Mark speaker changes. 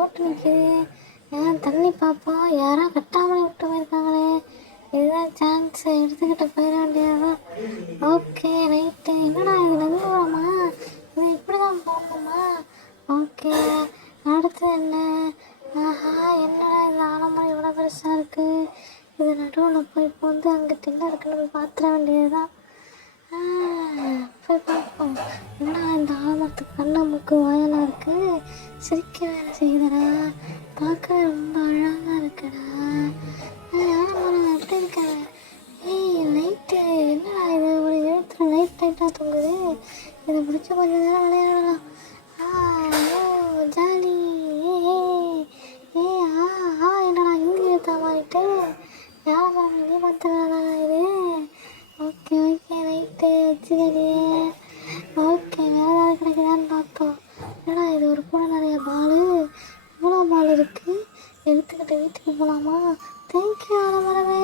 Speaker 1: நிற்கிது ஏன் தண்ணி பார்ப்போம் யாரோ கட்டாமலே விட்டு போயிருக்காங்களே இதுதான் சான்ஸ் எடுத்துக்கிட்டு போயிட வேண்டியதுதான். ஓகே ரைட்டு என்னடா இது? நம்புவோமா இது இப்படி தான் போகணுமா ஓகே அடுத்து என்ன? ஆஹா என்னடா இந்த ஆலமரம் இவ்வளோ பெருசாக இருக்குது இது நடுவில் போய் இப்போ வந்து அங்கே தின்ன இருக்குன்னு போய் பார்த்துட வேண்டியதுதான். போய் பார்ப்போம் என்னடா இந்த ஆலமரத்துக்கு கண்ணு மூக்கு வாயெல்லாம் இருக்குது சிரிக்க வேலை செய்யுதுடா பார்க்க ரொம்ப அழகாக இருக்குடா. ஆ, ஆலமரம் எப்படி இருக்க ஏய் லைட்டு என்னடா இது? ஒரு எழுத்துல லைட் லைட்டாக தூங்குது. இதை பிடிச்சி கொஞ்சம் நேரம் விளையாடலாம். ஆ ஓ ஜாலி. ஏ ஏ ஏ ஆ ஆ என்னடா இங்கே எழுத்தாமாயிட்டு யாரா நீ பார்த்துக்கலாம் இது? ஓகே ஓகே நைட்டு வச்சுக்கலையே ஓகே வேறு ஏதாவது கிடைக்குதான்னு பார்ப்போம் இவ்வளோ கூட நிறைய பால். இவ்வளோ பால் இருக்குது எடுத்துக்கிட்டு வீட்டுக்கு போகலாமா தேங்க்யூ ஆரம்பரவே